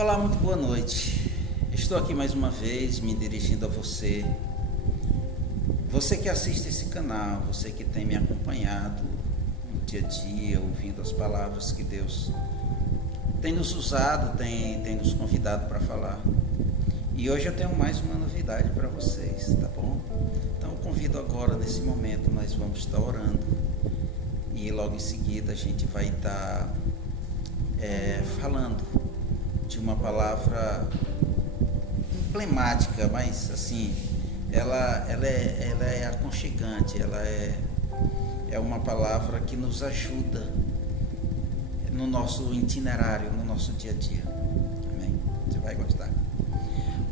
Olá, muito boa noite. Estou aqui mais uma vez me dirigindo a você. Você que assiste esse canal, você que tem me acompanhado no dia a dia, ouvindo as palavras que Deus tem nos usado, tem nos convidado para falar. E hoje eu tenho mais uma novidade para vocês, tá bom? Então eu convido agora, nesse momento, nós vamos estar orando. E logo em seguida a gente vai estar falando de uma palavra emblemática, mas assim, ela é aconchegante, ela é uma palavra que nos ajuda no nosso itinerário, no nosso dia a dia. Amém? Você vai gostar.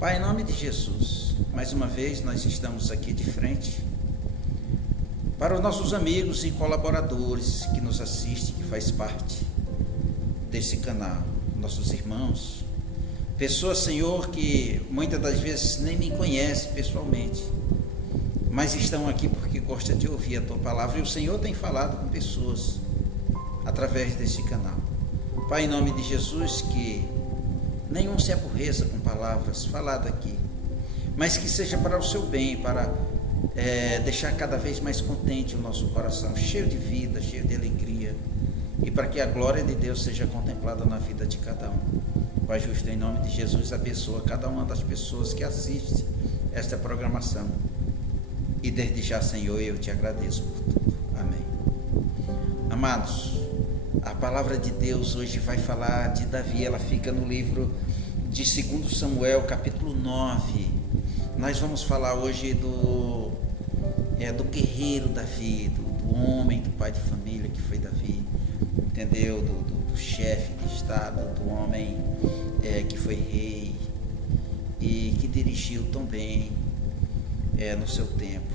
Pai, em nome de Jesus, mais uma vez nós estamos aqui de frente para os nossos amigos e colaboradores que nos assistem, que faz parte desse canal, nossos irmãos, pessoas, Senhor, que muitas das vezes nem me conhecem pessoalmente, mas estão aqui porque gostam de ouvir a Tua palavra, e o Senhor tem falado com pessoas através desse canal. Pai, em nome de Jesus, que nenhum se aborreça com palavras faladas aqui, mas que seja para o seu bem, para deixar cada vez mais contente o nosso coração, cheio de vida, cheio de alegria, e para que a glória de Deus seja contemplada na vida de cada um. Pai justo, em nome de Jesus, abençoa cada uma das pessoas que assiste esta programação. E desde já, Senhor, eu te agradeço por tudo. Amém. Amados, a palavra de Deus hoje vai falar de Davi. Ela fica no livro de 2 Samuel, capítulo 9. Nós vamos falar hoje do guerreiro Davi, do homem, do pai de família que foi Davi. Entendeu? Do chefe de estado, do homem que foi rei e que dirigiu tão bem no seu tempo.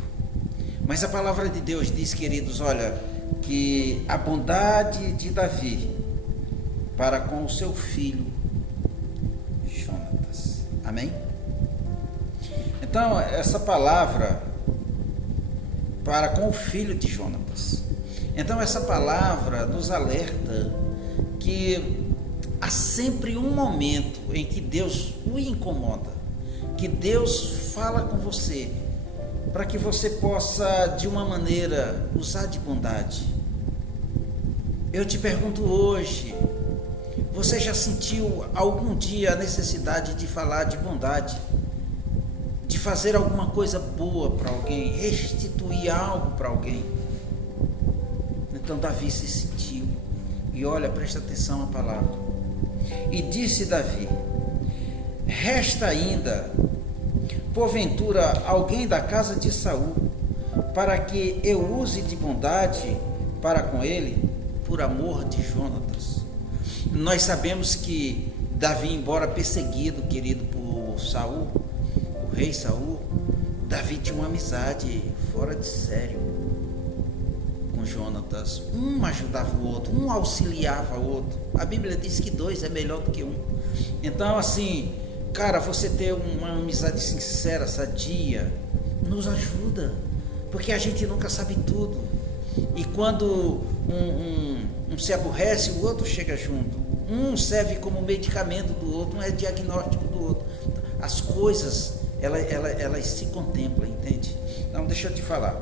Mas a palavra de Deus diz, queridos, olha, que a bondade de Davi para com o seu filho Jonatas. Amém? Então, essa palavra para com o filho de Jonatas. Então essa palavra nos alerta que há sempre um momento em que Deus o incomoda, que Deus fala com você, para que você possa de uma maneira usar de bondade. Eu te pergunto hoje, você já sentiu algum dia a necessidade de falar de bondade, de fazer alguma coisa boa para alguém, restituir algo para alguém? Então Davi se sentiu, e olha, presta atenção à palavra. E disse Davi: resta ainda, porventura, alguém da casa de Saul, para que eu use de bondade para com ele, por amor de Jonatas. Nós sabemos que Davi, embora perseguido, querido, por Saul, o rei Saul, Davi tinha uma amizade fora de sério com Jonatas. Um ajudava o outro, um auxiliava o outro. A Bíblia diz que dois é melhor do que um. Então, assim, cara, você ter uma amizade sincera, sadia, nos ajuda, porque a gente nunca sabe tudo. E quando um se aborrece, o outro chega junto. Um serve como medicamento do outro, um é diagnóstico do outro. As coisas, elas se contemplam, entende? Então, deixa eu te falar.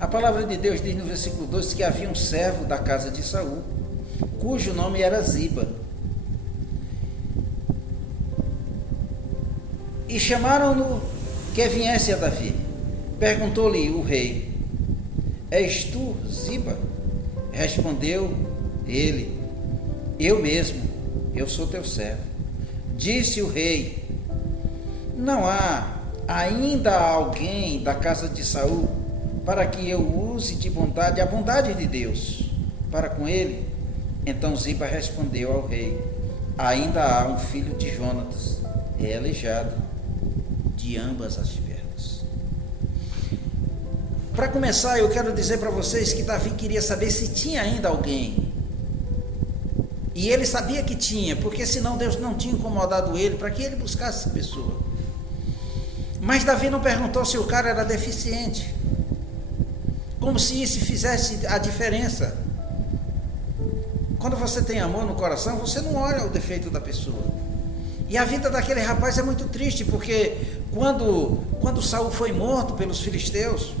A palavra de Deus diz no versículo 2 que havia um servo da casa de Saul, cujo nome era Ziba. E chamaram-no que viesse a Davi. Perguntou-lhe o rei: és tu, Ziba? Respondeu ele: eu mesmo, eu sou teu servo. Disse o rei: não há ainda alguém da casa de Saul para que eu use de bondade, a bondade de Deus, para com ele? Então Ziba respondeu ao rei: ainda há um filho de Jonatas, é aleijado de ambas as pernas. Para começar, eu quero dizer para vocês que Davi queria saber se tinha ainda alguém. E ele sabia que tinha, porque senão Deus não tinha incomodado ele para que ele buscasse essa pessoa. Mas Davi não perguntou se o cara era deficiente, como se isso fizesse a diferença. Quando você tem amor no coração, você não olha o defeito da pessoa. E a vida daquele rapaz é muito triste, porque quando Saul foi morto pelos filisteus,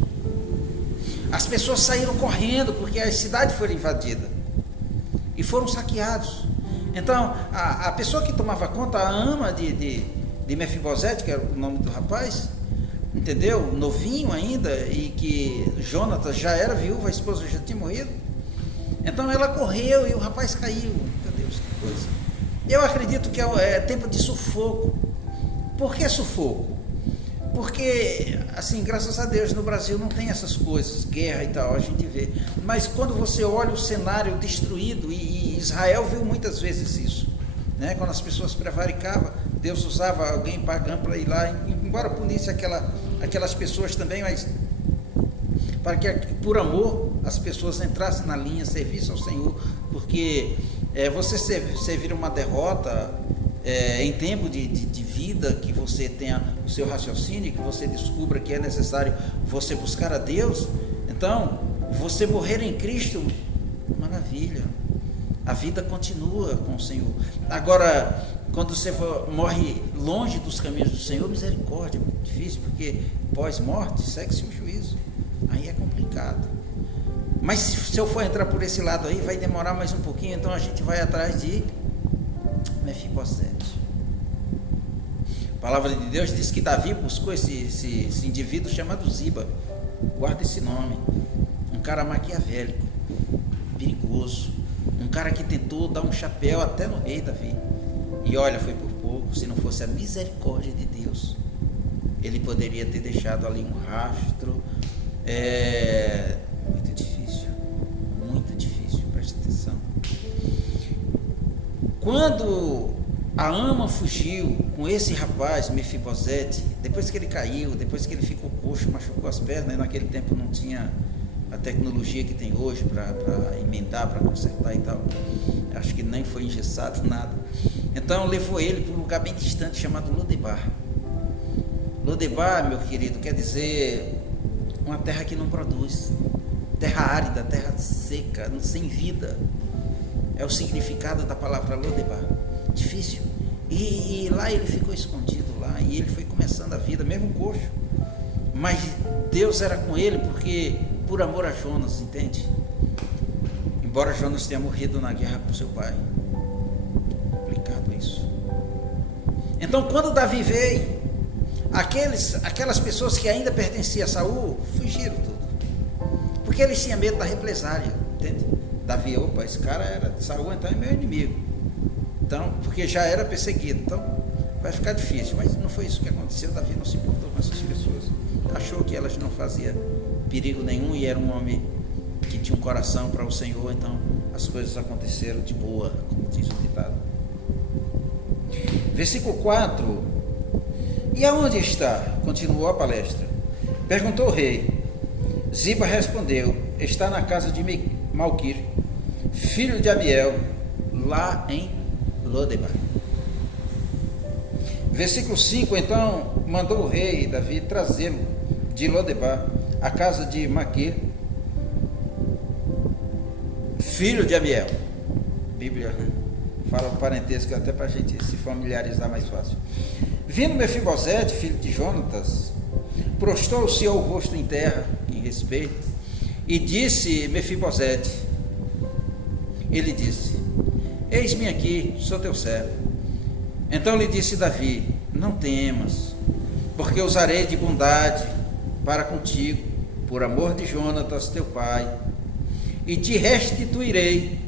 as pessoas saíram correndo, porque a cidade foi invadida e foram saqueados. Então, a pessoa que tomava conta, a ama de Mefibosete, que era o nome do rapaz, entendeu? Novinho ainda, e que Jonatas já era viúva, a esposa já tinha morrido. Então ela correu e o rapaz caiu. Meu Deus, que coisa. Eu acredito que é tempo de sufoco. Por que sufoco? Porque, assim, graças a Deus, no Brasil não tem essas coisas, guerra e tal, a gente vê. Mas quando você olha o cenário destruído, e Israel viu muitas vezes isso, né? Quando as pessoas prevaricavam, Deus usava alguém pagão para ir lá, embora punisse aquelas pessoas também, mas para que, por amor, as pessoas entrassem na linha, servissem ao Senhor, porque você servir uma derrota em tempo de vida, que você tenha o seu raciocínio, que você descubra que é necessário você buscar a Deus, então, você morrer em Cristo, maravilha, a vida continua com o Senhor. Agora, quando você morre longe dos caminhos do Senhor, misericórdia, é muito difícil, porque pós-morte segue-se o juízo, aí é complicado. Mas se eu for entrar por esse lado aí, vai demorar mais um pouquinho, então a gente vai atrás de Mefibosete. A palavra de Deus diz que Davi buscou esse indivíduo chamado Ziba. Guarda esse nome. Um cara maquiavélico, perigoso, um cara que tentou dar um chapéu até no rei Davi. E olha, foi por pouco. Se não fosse a misericórdia de Deus, ele poderia ter deixado ali um rastro. Muito difícil, preste atenção. Quando a ama fugiu com esse rapaz, Mefibosete, depois que ele caiu, depois que ele ficou coxo, machucou as pernas, e naquele tempo não tinha a tecnologia que tem hoje para emendar, para consertar e tal, acho que nem foi engessado, nada. Então levou ele para um lugar bem distante chamado Lodebar. Lodebar, meu querido, quer dizer uma terra que não produz, terra árida, terra seca, sem vida. É o significado da palavra Lodebar. Difícil. E lá ele ficou escondido lá, e ele foi começando a vida, mesmo coxo. Mas Deus era com ele porque por amor a Jonas, entende? Embora Jonas tenha morrido na guerra com seu pai. Complicado isso. Então, quando Davi veio, aquelas pessoas que ainda pertenciam a Saul fugiram tudo, porque eles tinham medo da represália, entende? Davi, opa, esse cara era de Saul, então é meu inimigo, então, porque já era perseguido, então vai ficar difícil. Mas não foi isso que aconteceu. Davi não se importou com essas pessoas, achou que elas não faziam perigo nenhum, e era um homem que tinha um coração para o Senhor, então as coisas aconteceram de boa, como diz o ditado. Versículo 4: e aonde está? Continuou a palestra. Perguntou o rei. Ziba respondeu: está na casa de Malquir, filho de Amiel, lá em Lodebar. Versículo 5: então mandou o rei Davi trazê-lo de Lodebar à casa de Maquir, filho de Amiel. Bíblia fala um parentesco até para a gente se familiarizar mais fácil. Vindo Mefibosete, filho de Jonatas, prostrou-se ao rosto em terra, em respeito, e disse Mefibosete, ele disse: eis-me aqui, sou teu servo. Então lhe disse Davi: não temas, porque usarei de bondade para contigo, por amor de Jonatas teu pai, e te restituirei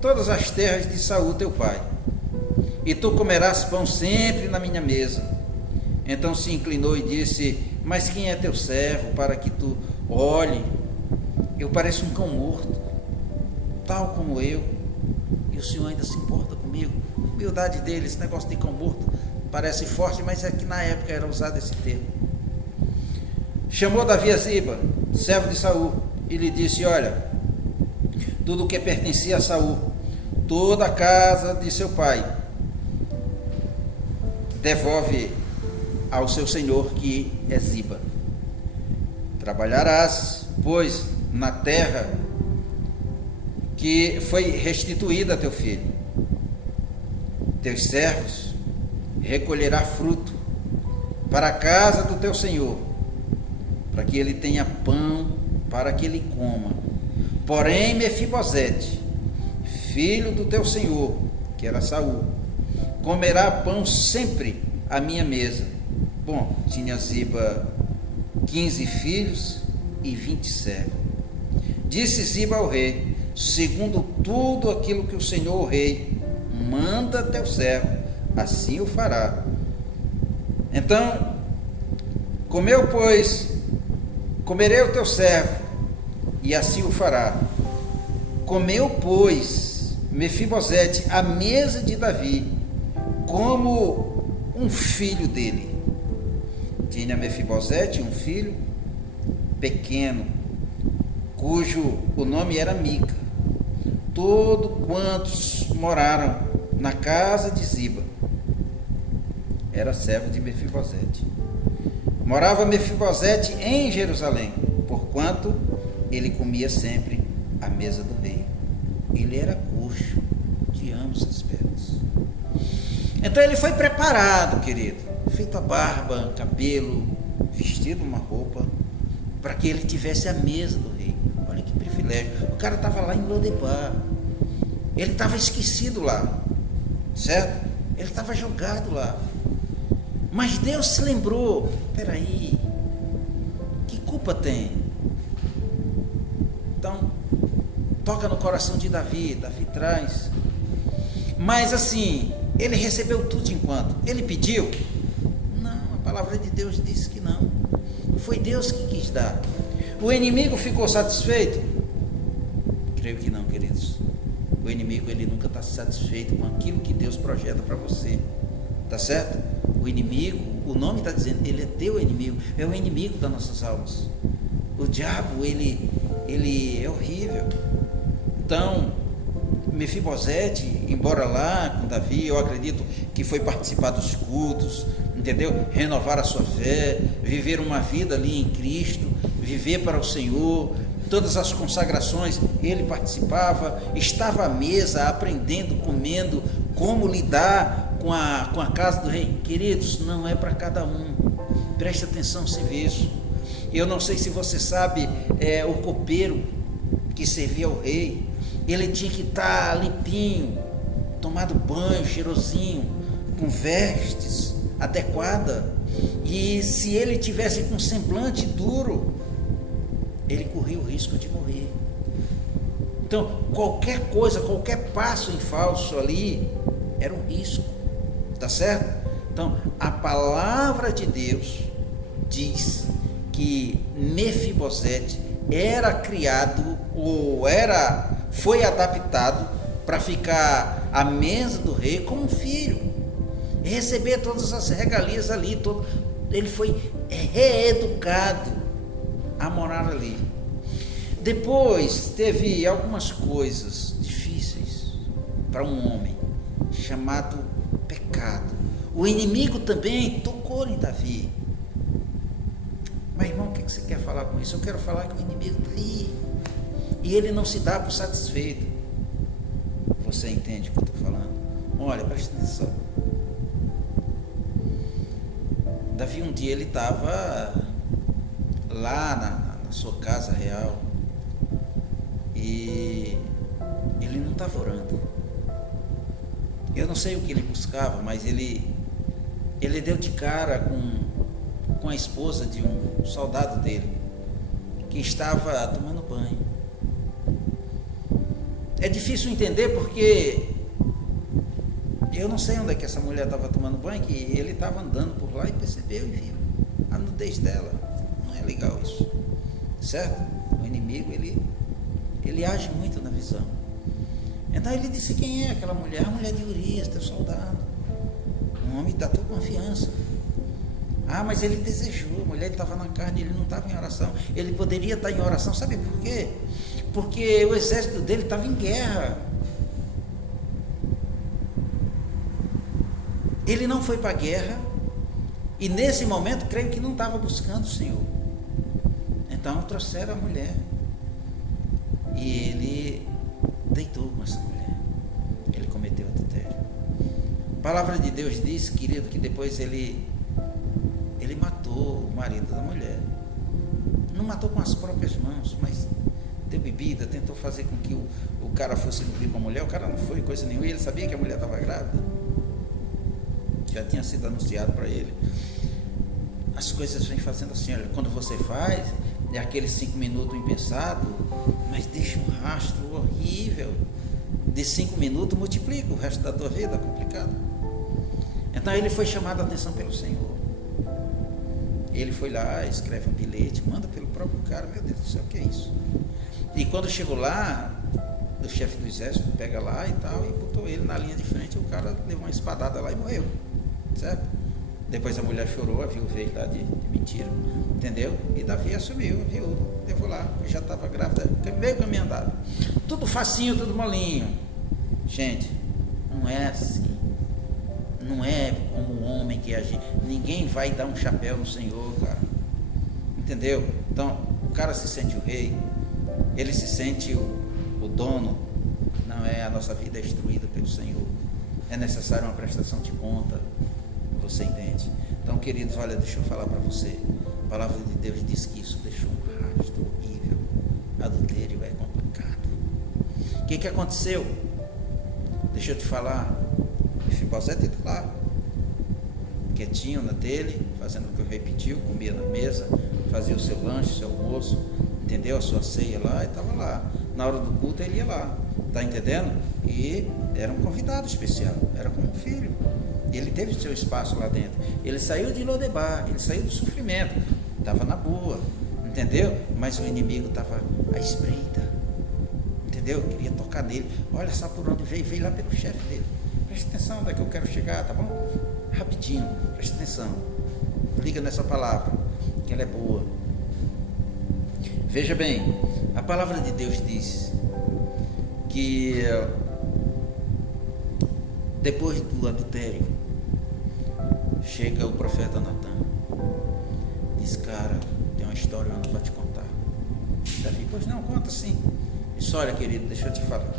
todas as terras de Saul teu pai, e tu comerás pão sempre na minha mesa. Então se inclinou e disse: mas quem é teu servo para que tu olhe? Eu pareço um cão morto, tal como eu, e o Senhor ainda se importa comigo. Humildade dele, esse negócio de cão morto parece forte, mas é que na época era usado esse termo. Chamou Davi a Ziba, servo de Saul, e lhe disse: olha, tudo o que pertencia a Saul, toda a casa de seu pai, devolve ao seu senhor, que é Ziba. Trabalharás, pois, na terra que foi restituída a teu filho. Teus servos recolherá fruto para a casa do teu senhor, para que ele tenha pão, para que ele coma. Porém, Mefibosete, filho do teu senhor, que era Saul, comerá pão sempre à minha mesa. Bom, tinha Ziba 15 filhos e 20 servos. Disse Ziba ao rei: segundo tudo aquilo que o Senhor, o rei, manda teu servo, assim o fará. Então, comerei o teu servo, e assim o fará. Comeu, pois, Mefibosete à mesa de Davi, como um filho dele. Tinha Mefibosete um filho pequeno, cujo o nome era Mica. Todos quantos moraram na casa de Ziba era servo de Mefibosete. Morava Mefibosete em Jerusalém, porquanto ele comia sempre à mesa do rei. Ele era coxo de ambos as pernas. Então ele foi preparado, querido, feito a barba, cabelo, vestido uma roupa, para que ele tivesse a mesa do rei. Olha que privilégio. O cara estava lá em Lodebar, ele estava esquecido lá, certo? Ele estava jogado lá, mas Deus se lembrou. Peraí, que culpa tem? Então toca no coração de Davi. Davi traz, mas assim, ele recebeu tudo enquanto ele pediu? Não, a palavra de Deus diz que não. Foi Deus que quis dar. O inimigo ficou satisfeito? Creio que não, queridos. O inimigo, ele nunca está satisfeito com aquilo que Deus projeta para você, tá certo? O inimigo, o nome está dizendo, ele é teu inimigo, é o inimigo das nossas almas. O diabo, ele é horrível. Então, Mefibosete, embora lá com Davi, eu acredito que foi participar dos cultos, entendeu? Renovar a sua fé, viver uma vida ali em Cristo, viver para o Senhor, todas as consagrações, ele participava, estava à mesa, aprendendo, comendo, como lidar com a casa do rei. Queridos, não é para cada um, preste atenção, se vê isso. Eu não sei se você sabe, o copeiro que servia ao rei, ele tinha que estar limpinho, tomado banho, cheirosinho, com vestes adequada, e se ele tivesse com semblante duro, ele corria o risco de morrer. Então, qualquer coisa, qualquer passo em falso ali, era um risco, tá certo? Então, a palavra de Deus diz que Mefibosete era criado, foi adaptado para ficar à mesa do rei como um filho, receber todas as regalias ali, ele foi reeducado a morar ali. Depois teve algumas coisas difíceis para um homem, chamado pecado. O inimigo também tocou em Davi. Mas irmão, o que você quer falar com isso? Eu quero falar que o inimigo está aí, e ele não se dá por satisfeito. Você entende o que eu estou falando? Olha, presta atenção. Davi, um dia ele estava lá na sua casa real, e ele não estava orando. Eu não sei o que ele buscava, mas ele deu de cara com a esposa de um soldado dele, que estava tomando banho. É difícil entender, porque eu não sei onde é que essa mulher estava tomando banho, que ele estava andando por lá e percebeu e viu a nudez dela. Não é legal isso, certo? O inimigo, ele age muito na visão. Então ele disse: quem é aquela mulher? A mulher de Urias, teu soldado, um homem da tua confiança. Ah, mas ele desejou, a mulher estava na carne, ele não estava em oração. Ele poderia estar em oração, sabe por quê? Porque o exército dele estava em guerra. Ele não foi para a guerra, e nesse momento creio que não estava buscando o Senhor. Então trouxeram a mulher, e ele deitou com essa mulher. Ele cometeu adultério. A palavra de Deus diz, querido, que depois ele matou o marido da mulher. Não matou com as próprias mãos, mas deu bebida, tentou fazer com que o cara fosse dormir com a mulher. O cara não foi coisa nenhuma, e ele sabia que a mulher estava grávida. Já tinha sido anunciado para ele. As coisas vêm fazendo assim, olha, quando você faz, é aqueles 5 minutos impensado, mas deixa um rastro horrível. De 5 minutos multiplica o resto da tua vida, complicado. Então ele foi chamado a atenção pelo Senhor. Ele foi lá, escreve um bilhete, manda pelo próprio cara. Meu Deus do céu, o que é isso? E quando chegou lá, o chefe do exército pega lá e tal, e botou ele na linha de frente, e o cara levou uma espadada lá e morreu, certo? Depois a mulher chorou, a viúva veio lá de mentira, entendeu? E Davi assumiu, a viúva, levou lá, já estava grávida, meio caminho andado. Tudo facinho, tudo molinho. Gente, não é assim. Não é como o homem que agir. Ninguém vai dar um chapéu no Senhor, cara. Entendeu? Então, o cara se sente o rei, ele se sente o dono. Não é, a nossa vida é instruída pelo Senhor. É necessário uma prestação de conta. Você entende? Então, queridos, olha, deixa eu falar para você. A palavra de Deus diz que isso deixou um rastro horrível. Adultério é complicado. O que aconteceu? Deixa eu te falar. Mefibosete está lá, quietinho na dele, fazendo o que eu repetiu, comia na mesa, fazia o seu lanche, o seu almoço, entendeu? A sua ceia lá, e estava lá. Na hora do culto ele ia lá, tá entendendo? E era um convidado especial, era como um filho. Ele teve seu espaço lá dentro. Ele saiu de Lodebar, ele saiu do sofrimento, estava na boa, entendeu? Mas o inimigo estava à espreita, entendeu? Queria tocar nele. Olha só por onde veio lá pelo chefe dele. Preste atenção onde é que eu quero chegar, tá bom? Rapidinho, preste atenção. Liga nessa palavra, que ela é boa. Veja bem, a palavra de Deus diz que depois do adultério, chega o profeta Natan. Diz, cara, tem uma história para te contar. Davi, pois não, conta sim. Isso, olha, querido, deixa eu te falar.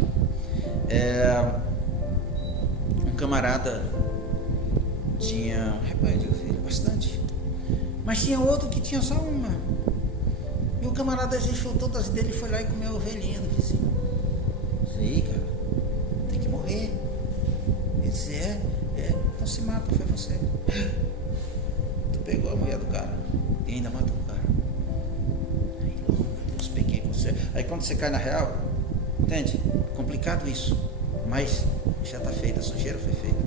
Um camarada tinha um rebanho de ovelhas, bastante, mas tinha outro que tinha só uma, e o camarada deixou todas dele e foi lá e comeu a ovelhinha do vizinho. Isso aí, cara, tem que morrer. Ele disse, então se mata, foi você. Tu pegou a mulher do cara e ainda matou o cara. Aí, meu Deus, peguei você. Aí quando você cai na real, entende? Complicado isso, mas já está feita, a sujeira foi feita,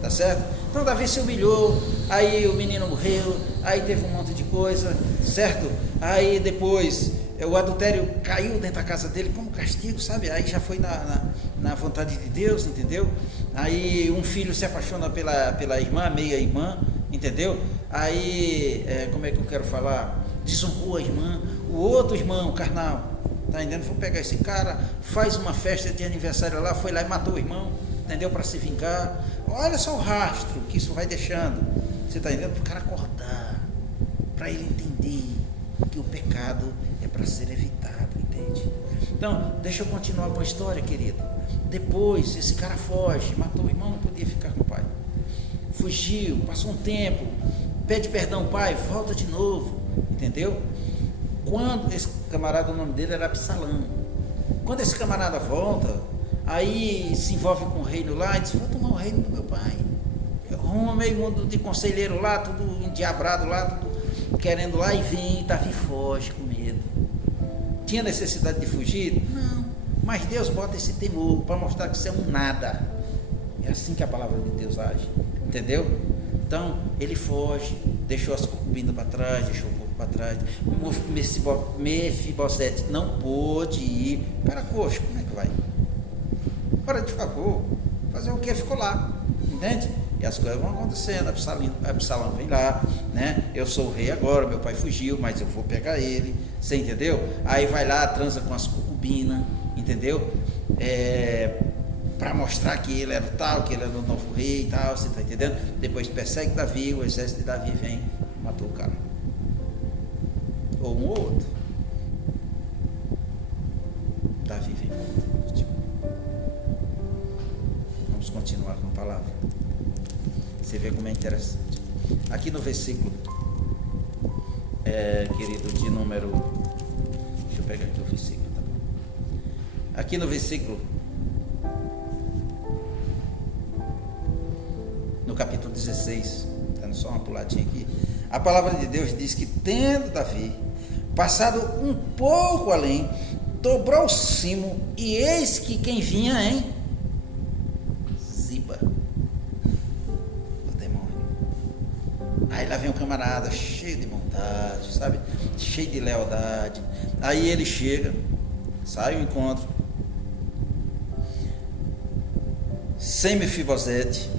tá certo? Então Davi se humilhou, aí o menino morreu, aí teve um monte de coisa, certo? Aí depois o adultério caiu dentro da casa dele como castigo, sabe? Aí já foi na vontade de Deus, entendeu? Aí um filho se apaixona pela irmã, meia irmã, entendeu? Aí, como é que eu quero falar? Desonrou a irmã, o outro irmão carnal, tá entendendo? Vou pegar esse cara, faz uma festa de aniversário lá, foi lá e matou o irmão, entendeu? Para se vingar. Olha só o rastro que isso vai deixando. Você tá entendendo? Para o cara acordar, para ele entender que o pecado é para ser evitado, entende? Então, deixa eu continuar com a história, querido. Depois, esse cara foge, matou o irmão, não podia ficar com o pai. Fugiu, passou um tempo, pede perdão, pai, volta de novo, entendeu? Quando esse camarada, o nome dele era Absalão. Quando esse camarada volta, aí se envolve com o reino lá, e diz, vou tomar o reino do meu pai. Arruma meio mundo de conselheiro lá, tudo endiabrado lá, tudo querendo lá, e vem, Davi foge com medo. Tinha necessidade de fugir? Não, mas Deus bota esse temor para mostrar que você é um nada. É assim que a palavra de Deus age, entendeu? Então, ele foge, deixou as concubinas para trás, deixou o povo para trás. Mefibosete não pôde ir. Cara coxo, como é que vai? Para de favor, fazer o que? Ficou lá, entende? E as coisas vão acontecendo. Absalão vem lá, né? Eu sou o rei agora, meu pai fugiu, mas eu vou pegar ele, você entendeu? Aí vai lá, transa com as concubinas, entendeu? Para mostrar que ele era o tal, que ele era o novo rei e tal, você está entendendo? Depois persegue Davi, o exército de Davi vem e matou o cara. Ou um ou outro. Davi vem. Vamos continuar com a palavra. Você vê como é interessante. Aqui no versículo, querido, de número... Deixa eu pegar aqui o versículo, tá bom? Aqui no versículo, no capítulo 16, dando só uma puladinha aqui, a palavra de Deus diz que, tendo Davi passado um pouco além, dobrou o cimo, e eis que quem vinha em Ziba, o demônio. Aí lá vem um camarada cheio de bondade, sabe, cheio de lealdade. Aí ele chega, sai ao encontro, sem Mefibosete,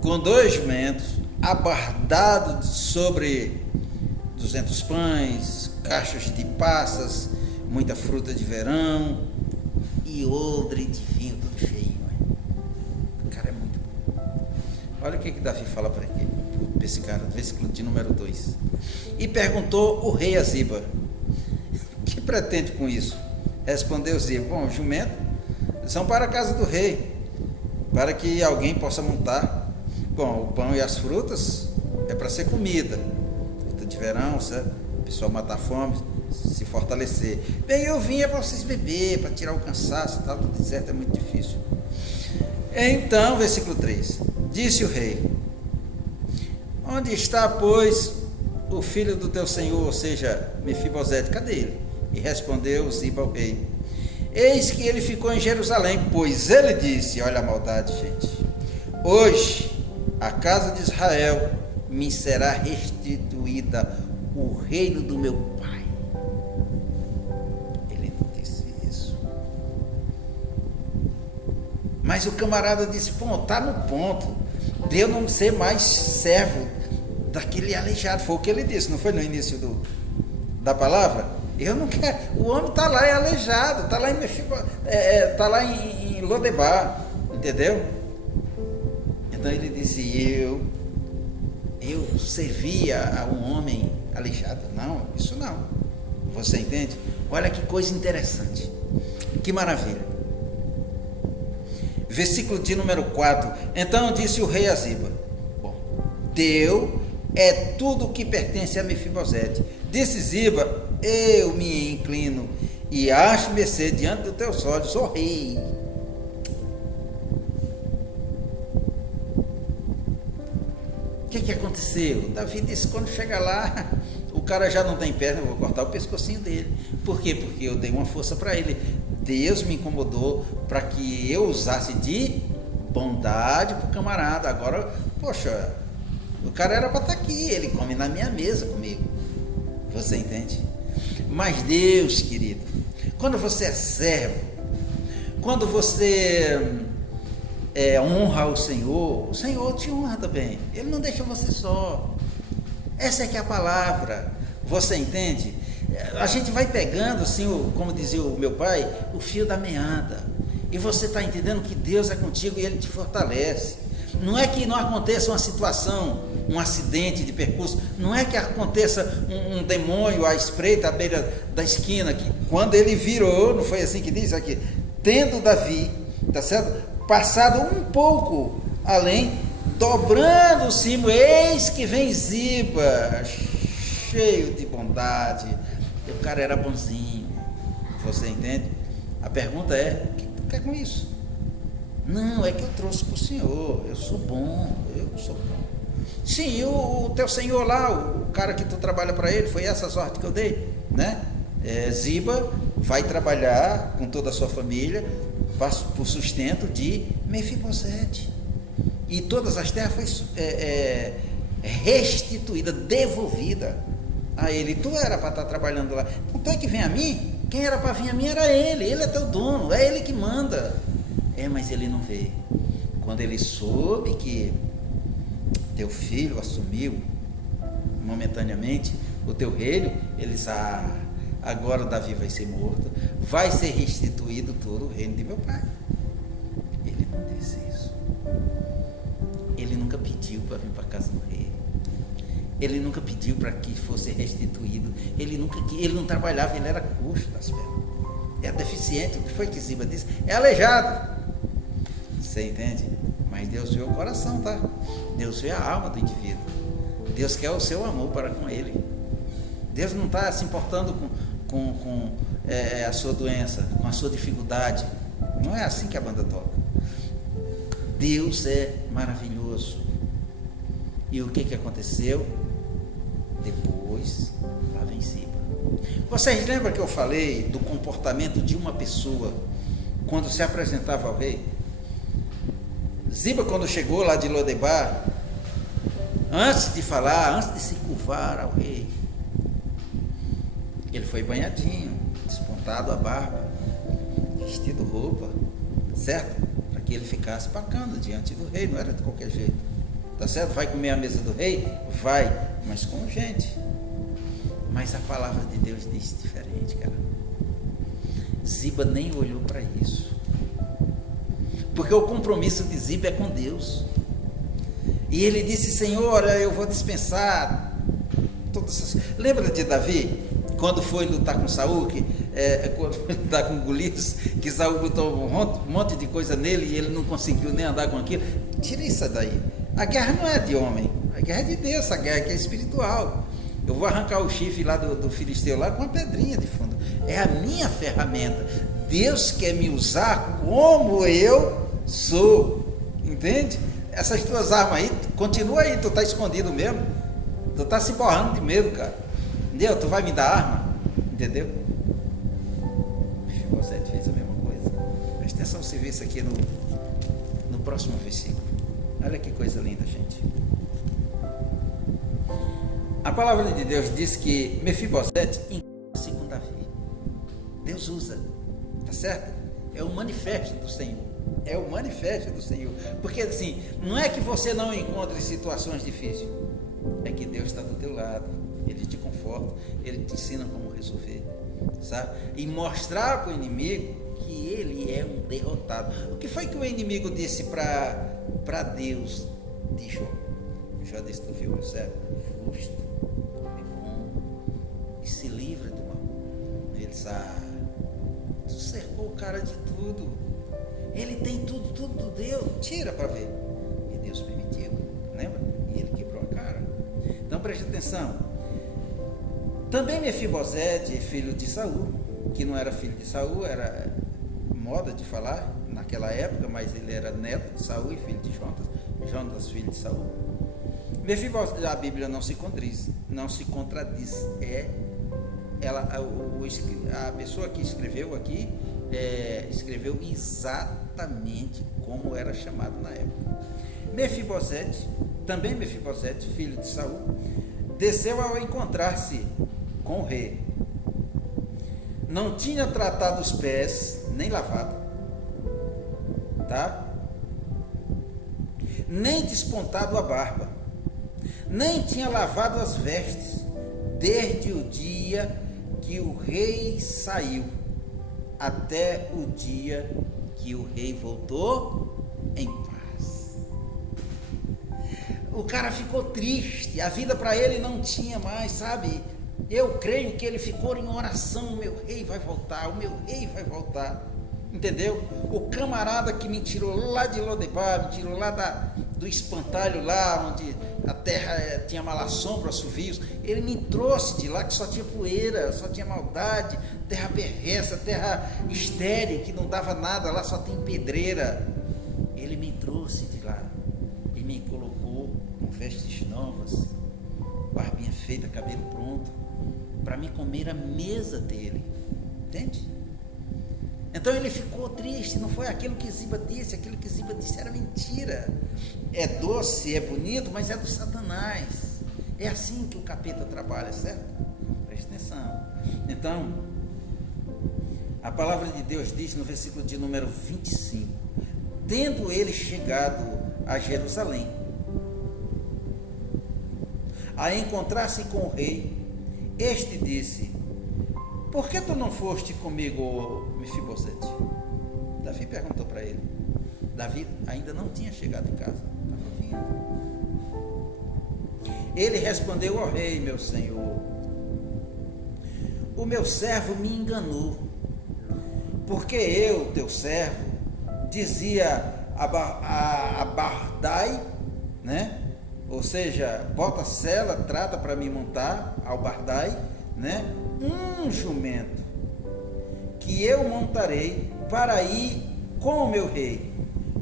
com 2 jumentos, abardado sobre 200 pães, cachos de passas, muita fruta de verão e odre de vinho tudo cheio. O cara é muito bom. Olha o que Davi fala para esse cara, versículo de número 2. E perguntou o rei a Ziba: que pretende com isso? Respondeu Ziba: bom, jumento são para a casa do rei, para que alguém possa montar. Bom, o pão e as frutas é para ser comida, fruta de verão, certo? O pessoal matar a fome, se fortalecer. Bem, eu vim para vocês beber, para tirar o cansaço e tal, do deserto é muito difícil. Então, versículo 3, disse o rei: onde está, pois, o filho do teu senhor, ou seja, Mefibosete, cadê ele? E respondeu Ziba ao rei: eis que ele ficou em Jerusalém, pois ele disse, olha a maldade, gente, hoje a casa de Israel me será restituída o reino do meu pai. Ele não disse isso. Mas o camarada disse: pô, tá no ponto de eu não ser mais servo daquele aleijado. Foi o que ele disse, não foi no início da palavra? Eu não quero. O homem está lá, é aleijado, está lá tá lá em Lodebar, entendeu? Então ele disse: eu servia a um homem aleijado. Não, isso não. Você entende? Olha que coisa interessante. Que maravilha. Versículo de número 4. Então disse o rei a Ziba: bom, teu é tudo o que pertence a Mefibosete. Disse Ziba: eu me inclino e acho mercê diante dos teus olhos, ó rei. O que aconteceu? Davi disse: quando chega lá, o cara já não tem perna, eu vou cortar o pescocinho dele. Por quê? Porque eu dei uma força para ele. Deus me incomodou para que eu usasse de bondade para o camarada. Agora, poxa, o cara era para estar aqui, ele come na minha mesa comigo. Você entende? Mas Deus, querido, quando você é servo, quando você honra o Senhor te honra também. Ele não deixa você só. Essa é que é a palavra. Você entende? A gente vai pegando, assim, como dizia o meu pai, o fio da meada. E você está entendendo que Deus é contigo e Ele te fortalece. Não é que não aconteça uma situação, um acidente de percurso, não é que aconteça um demônio à espreita, à beira da esquina, que quando ele virou, não foi assim que diz aqui, tendo Davi, tá certo? Passado um pouco além, dobrando o cimo, eis que vem Ziba, cheio de bondade. O cara era bonzinho. Você entende? A pergunta é: o que tu quer com isso? Não, é que eu trouxe para o senhor. Eu sou bom. Sim, e o teu senhor lá, o cara que tu trabalha para ele, foi essa sorte que eu dei, né? Ziba vai trabalhar com toda a sua família para o sustento de Mefibosete. E todas as terras foi restituída, devolvida a ele. Tu era para estar trabalhando lá. Então é que vem a mim? Quem era para vir a mim era ele. Ele é teu dono, é ele que manda. Mas ele não veio. Quando ele soube que teu filho assumiu momentaneamente o teu reino, ele disse: agora Davi vai ser morto, vai ser restituído todo o reino de meu pai. Ele não disse isso. Ele nunca pediu para vir para a casa do rei. Ele nunca pediu para que fosse restituído. Ele não trabalhava, ele era coxo das pernas. É deficiente. O que foi que Ziba disse? É aleijado. Você entende? Mas Deus vê o coração, tá? Deus vê a alma do indivíduo. Deus quer o seu amor para com ele. Deus não está se importando com a sua doença, com a sua dificuldade. Não é assim que a banda toca. Deus é maravilhoso. E o que aconteceu? Depois, lá vem Ziba. Vocês lembram que eu falei do comportamento de uma pessoa quando se apresentava ao rei? Ziba, quando chegou lá de Lodebar, antes de falar, antes de se curvar ao rei, ele foi banhadinho, despontado a barba, vestido roupa, certo? Para que ele ficasse bacana diante do rei, não era de qualquer jeito, tá certo? Vai comer à mesa do rei? Vai, mas com gente. Mas a palavra de Deus diz diferente, cara. Ziba nem olhou para isso, porque o compromisso de Ziba é com Deus. E ele disse: Senhor, eu vou dispensar todas essas... Lembra de Davi, quando foi lutar com Saul, quando foi lutar com Golias, que Saul botou um monte de coisa nele e ele não conseguiu nem andar com aquilo? Tira isso daí. A guerra não é de homem, a guerra é de Deus, a guerra é espiritual. Eu vou arrancar o chifre lá do filisteu lá com uma pedrinha de fundo. É a minha ferramenta. Deus quer me usar como eu sou. Entende? Essas tuas armas aí, continua aí, tu tá escondido mesmo. Tu tá se borrando de medo, cara. Entendeu? Tu vai me dar arma. Entendeu? Mefibosete fez a mesma coisa. Presta atenção, você vê isso aqui no próximo versículo. Olha que coisa linda, gente. A palavra de Deus diz que Mefibosete encontra-se com Davi. Deus usa, tá certo? É um manifesto do Senhor. É o manifesto do Senhor. Porque assim, não é que você não encontre situações difíceis, é que Deus está do teu lado. Ele te conforta, Ele te ensina como resolver, sabe? E mostrar para o inimigo que ele é um derrotado. O que foi que o inimigo disse para Deus de Jó? Jó disse: tu viu, meu servo? Justo, é bom, e se livra do mal. Ele disse: tu cercou o cara de tudo. Ele tem tudo Deus, tira para ver. E Deus permitiu, lembra? E ele quebrou a cara. Então preste atenção. Também Mefibosete, filho de Saul, que não era filho de Saul, era moda de falar naquela época, mas ele era neto de Saul e filho de Jonatas, filho de Saul. Mefibosete, a Bíblia não se contradiz. A pessoa que escreveu aqui escreveu exatamente como era chamado na época. Também Mefibosete, filho de Saul, desceu ao encontrar-se com o rei. Não tinha tratado os pés, nem lavado, tá? Nem despontado a barba, nem tinha lavado as vestes, desde o dia que o rei saiu, até o dia que o rei voltou em paz. O cara ficou triste, a vida para ele não tinha mais, sabe? Eu creio que ele ficou em oração: o meu rei vai voltar, o meu rei vai voltar. Entendeu? O camarada que me tirou lá de Lodebar, me tirou lá do espantalho lá, onde a terra tinha malassombro, assovios, ele me trouxe de lá que só tinha poeira, só tinha maldade, terra perversa, terra estéril, que não dava nada, lá só tem pedreira. Ele me trouxe de lá e me colocou com vestes novas, barbinha feita, cabelo pronto, para me comer à mesa dele. Entende? Então ele ficou triste. Não foi aquilo que Ziba disse. Aquilo que Ziba disse era mentira. É doce, é bonito, mas é do Satanás. É assim que o capeta trabalha, certo? Preste atenção. Então, a palavra de Deus diz no versículo de número 25: tendo ele chegado a Jerusalém, a encontrar-se com o rei, este disse: por que tu não foste comigo, Mefibosete? Davi perguntou para ele. Davi ainda não tinha chegado em casa, estava vindo. Ele respondeu ao rei: meu senhor, o meu servo me enganou, porque eu, teu servo, dizia: abardai, né? Ou seja, bota a sela, trata para me montar, albardai, né? Um jumento que eu montarei para ir com o meu rei,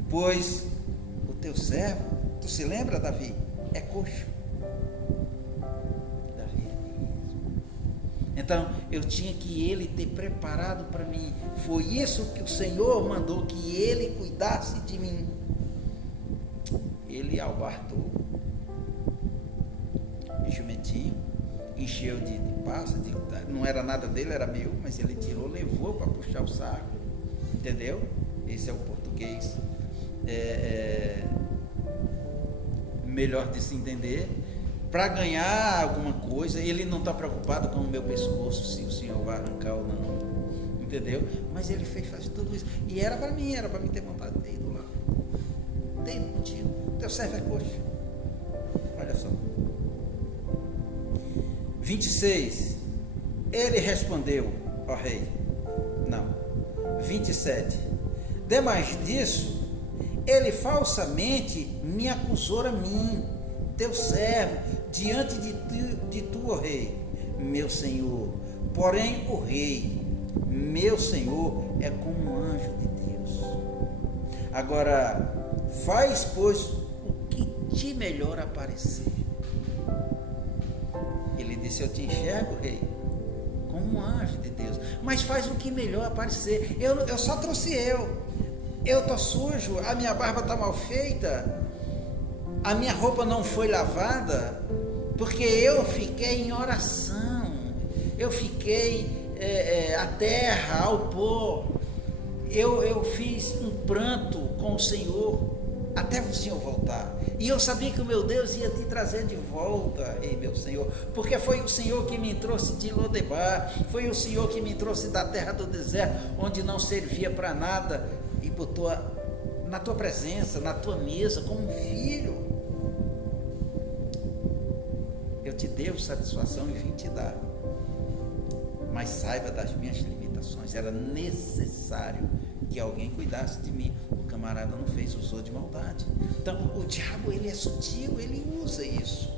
pois o teu servo, tu se lembra, Davi? É coxo. Davi é mesmo. Então eu tinha que ele ter preparado para mim. Foi isso que o Senhor mandou, que ele cuidasse de mim. Ele albardou o jumentinho, encheu de passa, não era nada dele, era meu, mas ele tirou, levou para puxar o saco, entendeu? Esse é o português melhor de se entender. Para ganhar alguma coisa, ele não está preocupado com o meu pescoço, se o Senhor vai arrancar ou não, entendeu? Mas ele faz tudo isso, e era para mim ter vontade de ter ido lá, ter ido contigo. Teu servo é coxo. Olha só. 26. Ele respondeu ao rei. Não. 27. Demais disso, ele falsamente me acusou a mim, teu servo, diante de tu, ó rei, meu senhor. Porém, o rei, meu senhor, é como um anjo de Deus. Agora, faz, pois, o que te melhor aparecer. Ele disse: eu te enxergo, rei, como um anjo de Deus, mas faz o que melhor aparecer. Eu só trouxe eu estou sujo, a minha barba está mal feita, a minha roupa não foi lavada, porque eu fiquei em oração, eu fiquei à terra, ao pó, eu fiz um pranto com o Senhor, até o Senhor voltar, e eu sabia que o meu Deus ia te trazer de volta, ei meu Senhor, porque foi o Senhor que me trouxe de Lodebar, foi o Senhor que me trouxe da terra do deserto, onde não servia para nada, e botou na tua presença, na tua mesa, como um filho. Eu te devo satisfação e vim te dar, mas saiba das minhas limitações. Era necessário que alguém cuidasse de mim. O camarada não fez, usou de maldade. Então o diabo, ele é sutil, ele usa isso,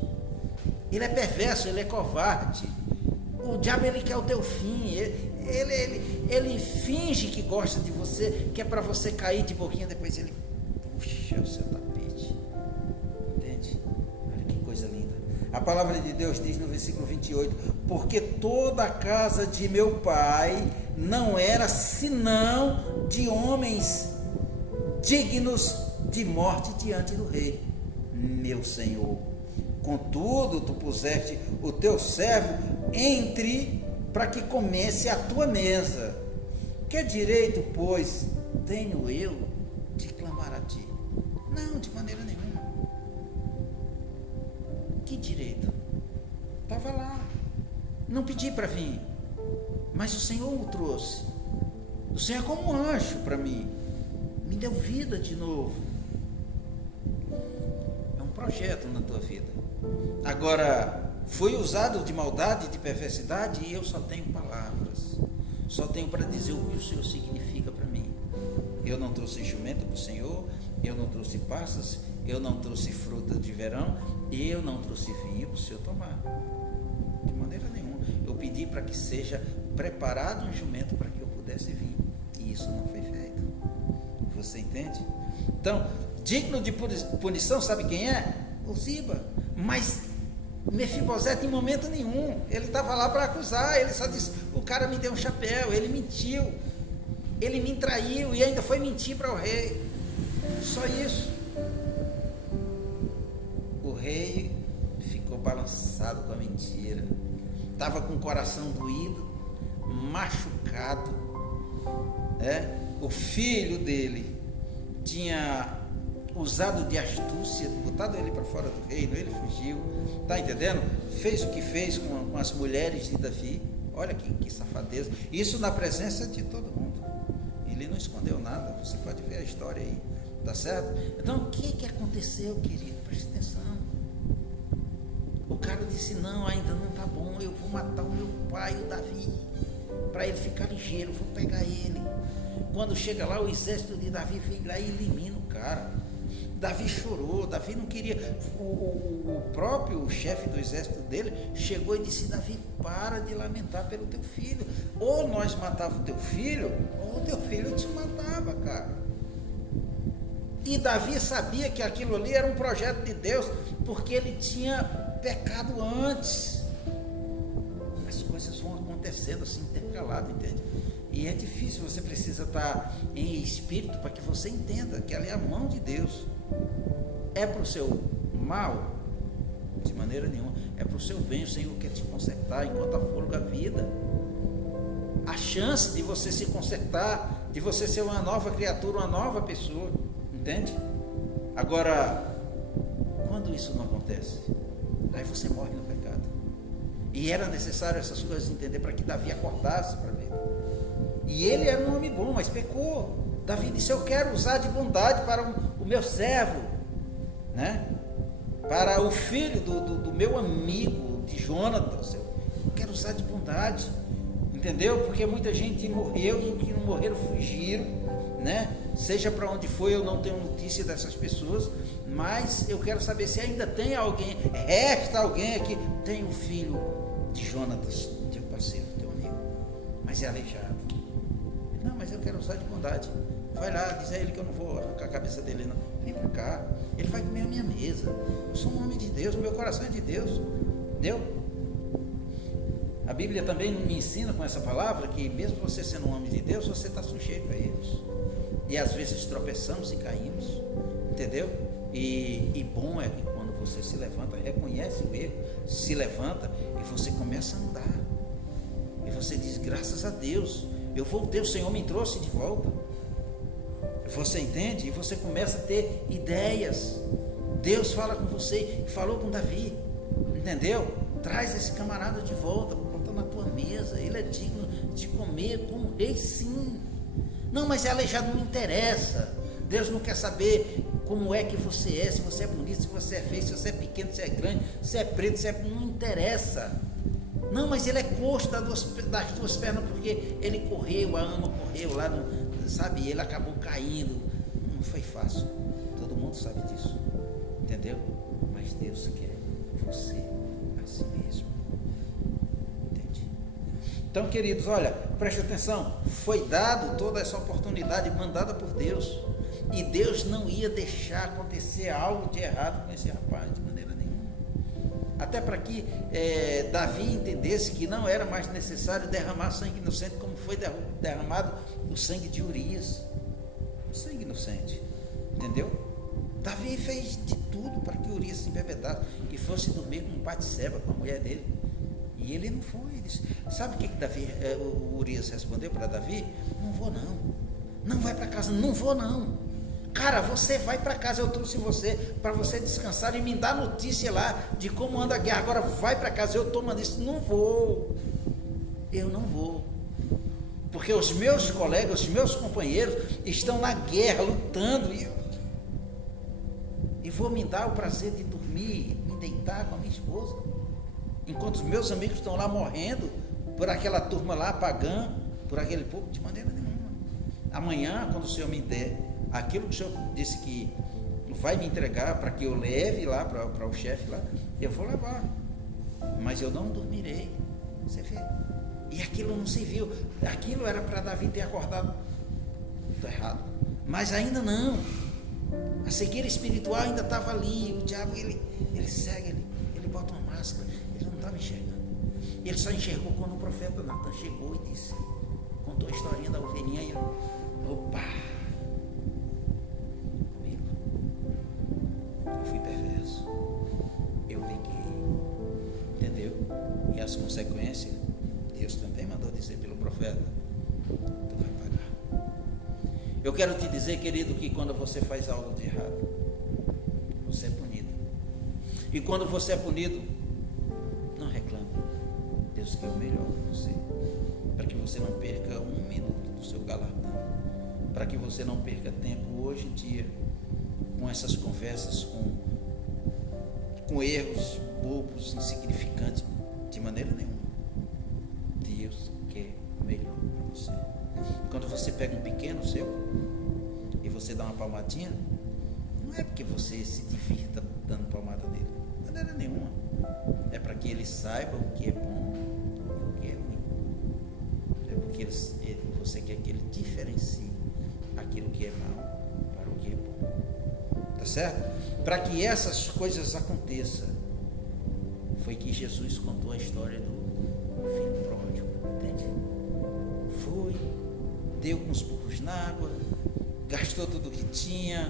ele é perverso, ele é covarde. O diabo, ele quer o teu fim, ele finge que gosta de você, que é para você cair de boquinha, depois ele puxa o seu tapete, entende? Olha que coisa linda. A palavra de Deus diz no versículo 28, porque toda a casa de meu pai não era senão de homens dignos de morte diante do rei, meu senhor. Contudo, tu puseste o teu servo entre para que comesse a tua mesa. Que direito, pois, tenho eu de clamar a ti? Não, de maneira nenhuma. Que direito? Estava lá, não pedi para vir, mas o Senhor o trouxe. O Senhor é como um anjo para mim, me deu vida de novo. É um projeto na tua vida. Agora, foi usado de maldade, de perversidade, e eu só tenho palavras, só tenho para dizer o que o Senhor significa para mim. Eu não trouxe jumento para o Senhor, eu não trouxe passas, eu não trouxe fruta de verão, eu não trouxe vinho para o Senhor tomar, de maneira nenhuma. Eu pedi para que seja preparado um jumento para que eu pudesse vir, e isso não foi feito. Você entende? Então, digno de punição, sabe quem é? O Ziba. Mas Mefibosete, em momento nenhum, ele estava lá para acusar, ele só disse: o cara me deu um chapéu, ele mentiu, ele me traiu e ainda foi mentir para o rei, só isso. O rei ficou balançado com a mentira, estava com o coração doído, machucado, o filho dele tinha usado de astúcia, botado ele para fora do reino, ele fugiu, tá entendendo? Fez o que fez com as mulheres de Davi. Olha que safadeza, isso na presença de todo mundo, ele não escondeu nada, você pode ver a história aí, tá certo? Então o que aconteceu, querido? Preste atenção. O cara disse: não, ainda não tá bom, eu vou matar o meu pai, o Davi, para ele ficar ligeiro, vou pegar ele. Quando chega lá, o exército de Davi vem lá e elimina o cara. Davi chorou, Davi não queria. O próprio chefe do exército dele chegou e disse: Davi, para de lamentar pelo teu filho. Ou nós matávamos o teu filho, ou o teu filho te matava, cara. E Davi sabia que aquilo ali era um projeto de Deus, porque ele tinha pecado antes. As coisas vão acontecendo assim, intercalado, entende? E é difícil, você precisa estar em espírito para que você entenda que ali é a mão de Deus. É para o seu mal? De maneira nenhuma. É para o seu bem. O Senhor quer te consertar enquanto há fôlego a vida. A chance de você se consertar, de você ser uma nova criatura, uma nova pessoa. Entende? Agora, quando isso não acontece, aí você morre no pecado. E era necessário essas coisas entender para que Davi acordasse para ver. E ele era um homem bom, mas pecou. Davi disse: eu quero usar de bondade para o meu servo, né? Para o filho do meu amigo, de Jonatas. Eu quero usar de bondade, entendeu? Porque muita gente morreu e os que não morreram fugiram, né? Seja para onde foi, eu não tenho notícia dessas pessoas, mas eu quero saber se ainda tem alguém, resta alguém aqui. Tem um filho de Jonatas, teu parceiro, teu amigo, mas é aleijado. Não, mas eu quero usar de bondade. Vai lá, diz a ele que eu não vou arrancar a cabeça dele, não. Vem para cá, ele vai comer a minha mesa. Eu sou um homem de Deus, meu coração é de Deus, entendeu? A Bíblia também me ensina com essa palavra que mesmo você sendo um homem de Deus, você está sujeito a erros. E às vezes tropeçamos e caímos, entendeu? E bom é que quando você se levanta, reconhece o erro, se levanta e você começa a andar. E você diz: graças a Deus, eu voltei, o Senhor me trouxe de volta. Você entende? E você começa a ter ideias. Deus fala com você, falou com Davi, entendeu? Traz esse camarada de volta, bota na tua mesa, ele é digno de comer como rei, sim. Não, mas é aleijado, não interessa. Deus não quer saber como é que você é, se você é bonito, se você é feio, se você é pequeno, se é grande, se é preto, se é... não interessa. Não, mas ele é coxo das duas pernas, porque ele correu, a ama correu lá, sabe, ele acabou caindo. Não foi fácil, todo mundo sabe disso, entendeu? Mas Deus quer você a si mesmo, entende? Então, queridos, olha, preste atenção, foi dado toda essa oportunidade mandada por Deus, e Deus não ia deixar acontecer algo de errado com esse rapaz, de maneira nenhuma. Até para que Davi entendesse que não era mais necessário derramar sangue inocente, como foi derramado o sangue de Urias, o sangue inocente, entendeu? Davi fez de tudo para que Urias se embebedasse e fosse dormir com Batseba, com a mulher dele, e ele não foi. Ele disse, sabe o que o Urias respondeu para Davi? Não vou não, não vai para casa, não vou não. Cara, você vai para casa, eu trouxe você para você descansar e me dar notícia lá de como anda a guerra. Agora vai para casa, eu estou mandando isso. Não vou, eu não vou, porque os meus colegas, os meus companheiros estão na guerra, lutando, e vou me dar o prazer de dormir, me deitar com a minha esposa, enquanto os meus amigos estão lá morrendo por aquela turma lá pagã, por aquele povo, de maneira nenhuma. Amanhã, quando o Senhor me der aquilo que o Senhor disse que vai me entregar para que eu leve lá para o chefe lá, eu vou levar, mas eu não dormirei. Você vê? E aquilo não se viu. Aquilo era para Davi ter acordado. Estou errado, mas ainda não. A cegueira espiritual ainda estava ali. O diabo, ele cega, ele bota uma máscara. Ele não estava enxergando. Ele só enxergou quando o profeta Natan chegou e disse, contou a historinha da ovelhinha, e ele, opa, comigo, eu fui perverso, eu pequei, entendeu? E as consequências, Deus também mandou dizer pelo profeta, tu vai pagar. Eu quero te dizer, querido, que quando você faz algo de errado, você é punido. E quando você é punido, não reclame. Deus quer o melhor para você, para que você não perca um minuto do seu galardão, para que você não perca tempo hoje em dia com essas conversas, com erros bobos, insignificantes, de maneira nenhuma. Deus quer o melhor para você. Quando você pega um pequeno seu e você dá uma palmadinha, não é porque você se divirta dando palmada nele, de maneira nenhuma. É para que ele saiba o que é bom e o que é ruim. É porque você quer que ele diferencie aquilo que é mal para o que é bom. Tá certo? Para que essas coisas aconteçam, foi que Jesus contou a história do filho pródigo. Entende? Foi, deu com os burros na água, gastou tudo o que tinha,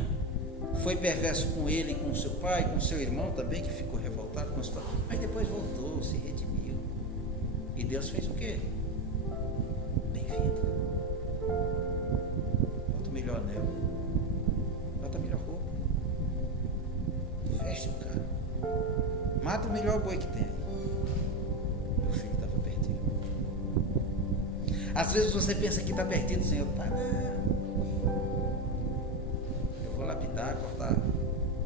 foi perverso com ele e com o seu pai, com o seu irmão também, que ficou revoltado com a situação, mas depois voltou, se redimiu. E Deus fez o quê? Bem-vindo. Bota o melhor anel, bota a melhor roupa, veste o cara, mata o melhor boi que tem. Meu filho estava perdido. Às vezes você pensa que está perdido, Senhor. Tá, não. Eu vou lapidar, cortar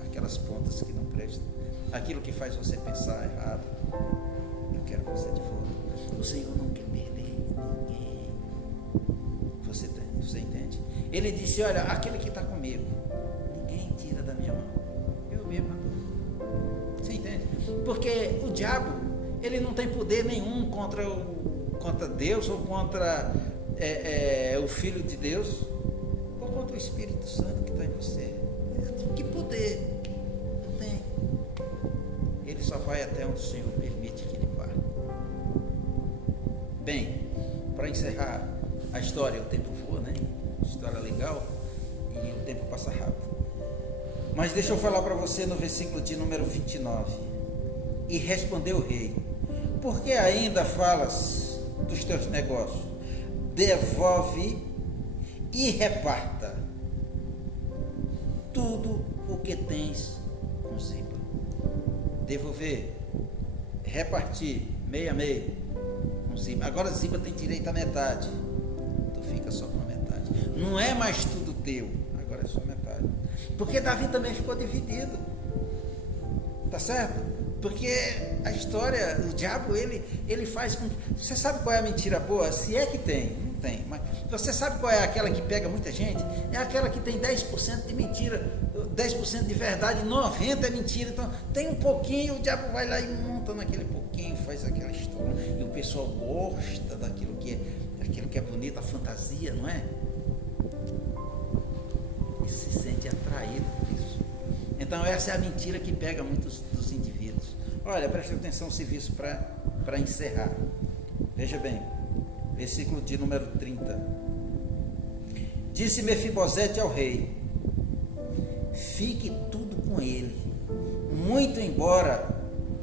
aquelas pontas que não prestam, aquilo que faz você pensar errado. Eu quero você de volta. O Senhor não quer perder ninguém. Você entende? Ele disse: olha, aquele que está comigo, ninguém tira da minha mão. Eu mesmo. Você entende? Porque o diabo, ele não tem poder nenhum contra Deus ou contra o Filho de Deus, ou contra o Espírito Santo que está em você. Que poder? Não tem. Ele só vai até onde o Senhor permite que ele vá. Bem, para encerrar a história, o tempo voa, né? História legal e o tempo passa rápido. Mas deixa eu falar para você no versículo de número 29. E respondeu o rei: por que ainda falas dos teus negócios? Devolve e reparta tudo o que tens com Ziba. Devolver, repartir, meio a meio com Ziba. Agora Ziba tem direito à metade. Tu fica só com a metade. Não é mais tudo teu, agora é só metade. Porque Davi também ficou dividido. Tá certo? Porque a história, o diabo, ele faz com... Você sabe qual é a mentira boa? Se é que tem, não tem. Mas você sabe qual é aquela que pega muita gente? É aquela que tem 10% de mentira, 10% de verdade, 90% é mentira. Então tem um pouquinho, o diabo vai lá e monta naquele pouquinho, faz aquela história. E o pessoal gosta daquilo que é bonito, a fantasia, não é? E se sente atraído por isso. Então essa é a mentira que pega muitos dos indivíduos. Olha, preste atenção no serviço para encerrar. Veja bem, versículo de número 30. Disse Mefibosete ao rei: fique tudo com ele, muito embora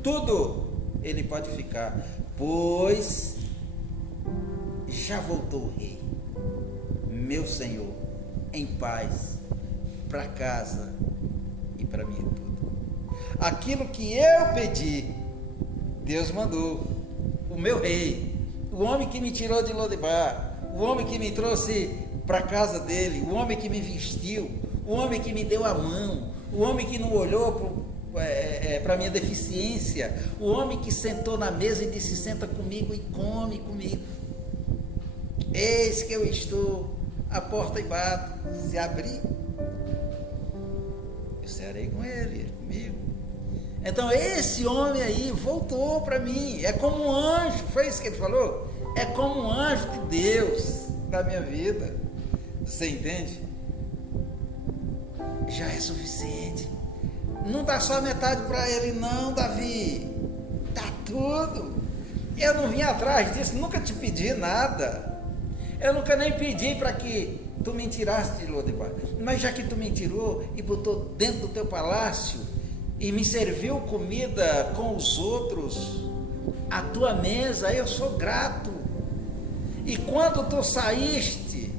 tudo ele pode ficar, pois já voltou o rei, meu senhor, em paz, para casa e para mim tudo. Aquilo que eu pedi, Deus mandou. O meu rei, o homem que me tirou de Lodebar, o homem que me trouxe para a casa dele, o homem que me vestiu, o homem que me deu a mão, o homem que não olhou para a minha deficiência, o homem que sentou na mesa e disse: senta comigo e come comigo. Eis que eu estou à porta e bato. Se abrir, eu cearei com ele comigo. Então esse homem aí voltou para mim, é como um anjo, foi isso que ele falou? É como um anjo de Deus na minha vida. Você entende? Já é suficiente. Não dá só metade para ele não, Davi, dá tudo. Eu não vim atrás disso, nunca te pedi nada, eu nunca nem pedi para que tu me tirasse de Lodebar, mas já que tu me tirou e botou dentro do teu palácio e me serviu comida com os outros, a tua mesa, eu sou grato. E quando tu saíste,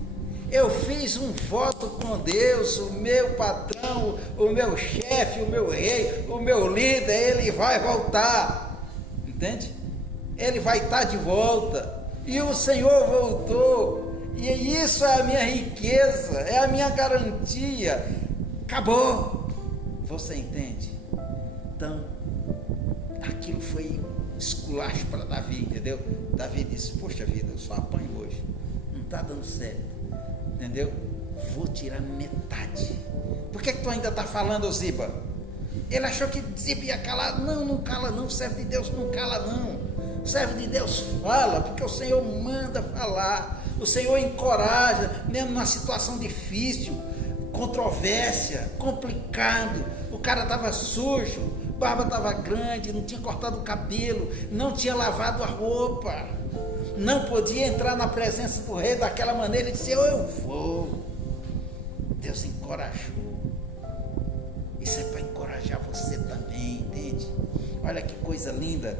eu fiz um voto com Deus, o meu patrão, o meu chefe, o meu rei, o meu líder, ele vai voltar, entende? Ele vai estar de volta, e o Senhor voltou, e isso é a minha riqueza, é a minha garantia, acabou, você entende? Então, aquilo foi esculacho para Davi, entendeu? Davi disse: poxa vida, eu só apanho hoje, não está dando certo, entendeu? Vou tirar metade. Por que tu ainda está falando, Ziba? Ele achou que Ziba ia calar. Não, não cala não, o servo de Deus não cala não. O servo de Deus fala, porque o Senhor manda falar. O Senhor encoraja, mesmo numa situação difícil, controvérsia, complicado. O cara estava sujo, barba estava grande, não tinha cortado o cabelo, não tinha lavado a roupa, não podia entrar na presença do rei daquela maneira. Ele disse: eu vou. Deus encorajou. Isso é para encorajar você também, entende? Olha que coisa linda.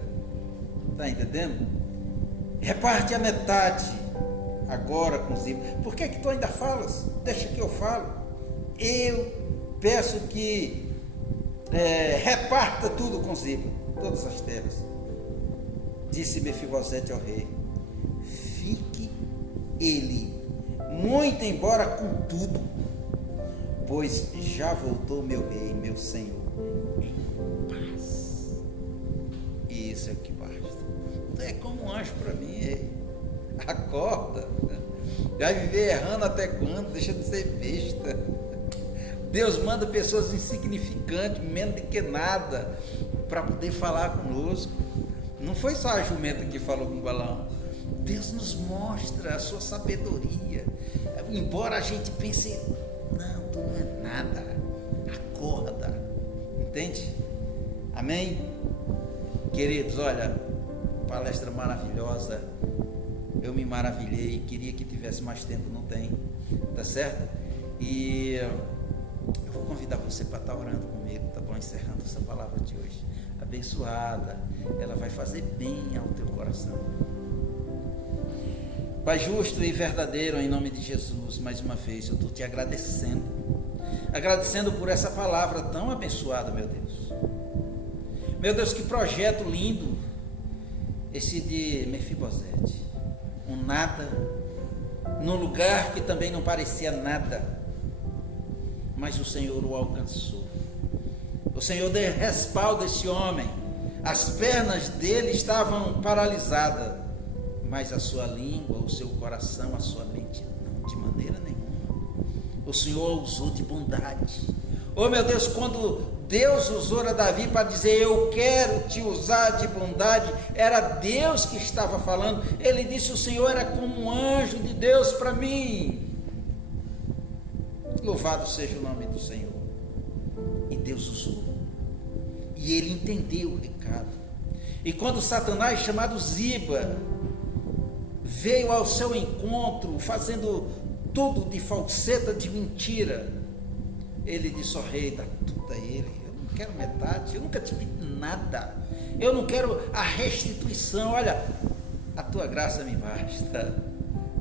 Está entendendo? Reparte a metade agora com Ziba. Por que tu ainda falas? Deixa que eu falo. Eu peço que reparta tudo com Ziba, todas as terras. Disse Mefibosete ao rei: fique ele muito embora com tudo, pois já voltou meu rei, meu senhor, em paz. E isso é o que basta. Tu é como um anjo para mim, ei. Acorda. Vai viver errando até quando? Deixa de ser besta. Deus manda pessoas insignificantes, menos do que nada, para poder falar conosco. Não foi só a jumenta que falou com Balaão. Deus nos mostra a sua sabedoria. Embora a gente pense: não, tu não é nada. Acorda. Entende? Amém? Queridos, olha, palestra maravilhosa. Eu me maravilhei. Queria que tivesse mais tempo, não tem. Tá certo? E eu vou convidar você para estar orando comigo, tá bom? Encerrando essa palavra de hoje. Abençoada. Ela vai fazer bem ao teu coração. Pai justo e verdadeiro, em nome de Jesus, mais uma vez eu estou te agradecendo. Agradecendo por essa palavra tão abençoada, meu Deus. Meu Deus, que projeto lindo esse de Mefibosete. Um nada, num lugar que também não parecia nada, mas o Senhor o alcançou. O Senhor deu respaldo a esse homem. As pernas dele estavam paralisadas, mas a sua língua, o seu coração, a sua mente, não, de maneira nenhuma. O Senhor usou de bondade. Oh meu Deus, quando Deus usou a Davi para dizer: eu quero te usar de bondade, era Deus que estava falando. Ele disse: o Senhor era como um anjo de Deus para mim. Louvado seja o nome do Senhor. E Deus usou, e ele entendeu o recado. E quando Satanás, chamado Ziba, veio ao seu encontro, fazendo tudo de falseta, de mentira, ele disse: ó rei, dá tudo a ele. Eu não quero metade, eu nunca te pedi nada, eu não quero a restituição. Olha, a tua graça me basta.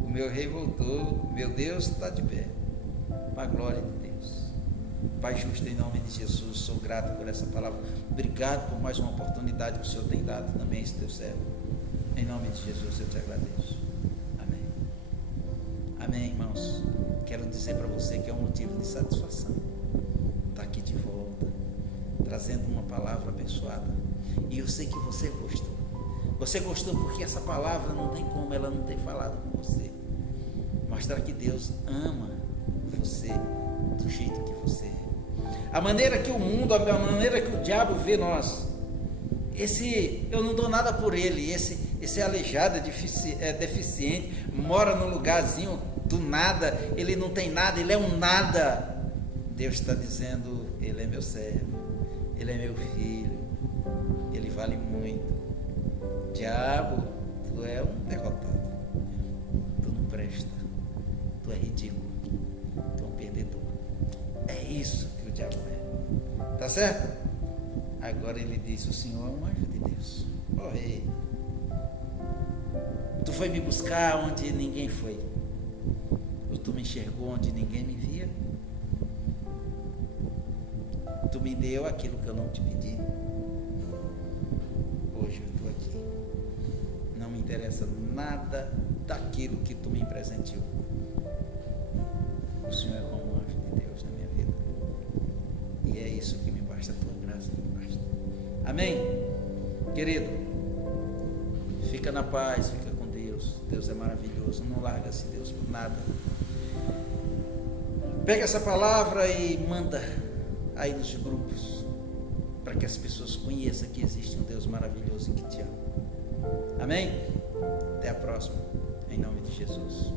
O meu rei voltou, meu Deus está de pé, para a glória de Deus. Pai justo, em nome de Jesus, sou grato por essa palavra. Obrigado por mais uma oportunidade que o Senhor tem dado também a esse teu servo. Em nome de Jesus eu te agradeço. Amém. Amém, irmãos. Quero dizer para você que é um motivo de satisfação estar aqui de volta, trazendo uma palavra abençoada. E eu sei que você gostou. Você gostou porque essa palavra não tem como ela não ter falado com você. Mostrar que Deus ama você do jeito que você é. A maneira que o mundo, a maneira que o diabo vê nós. Eu não dou nada por ele. Esse aleijado, é deficiente, mora num lugarzinho do nada, ele não tem nada, ele é um nada. Deus está dizendo: ele é meu servo, ele é meu filho, ele vale muito. Diabo, tu é um derrotado, tu não presta, tu é ridículo, tu é um perdedor. É isso que o diabo é, tá certo? Agora ele diz: o Senhor é um anjo de Deus. Ó rei, tu foi me buscar onde ninguém foi, ou tu me enxergou onde ninguém me via, tu me deu aquilo que eu não te pedi. Hoje eu estou aqui, não me interessa nada daquilo que tu me presenteou. O Senhor é como um anjo de Deus na minha vida, e é isso que me basta, a tua graça me basta. Amém? Querido, fica na paz, fica com Deus. Deus é maravilhoso. Não larga esse Deus por nada. Pega essa palavra e manda aí nos grupos, para que as pessoas conheçam que existe um Deus maravilhoso que te ama. Amém? Até a próxima, em nome de Jesus.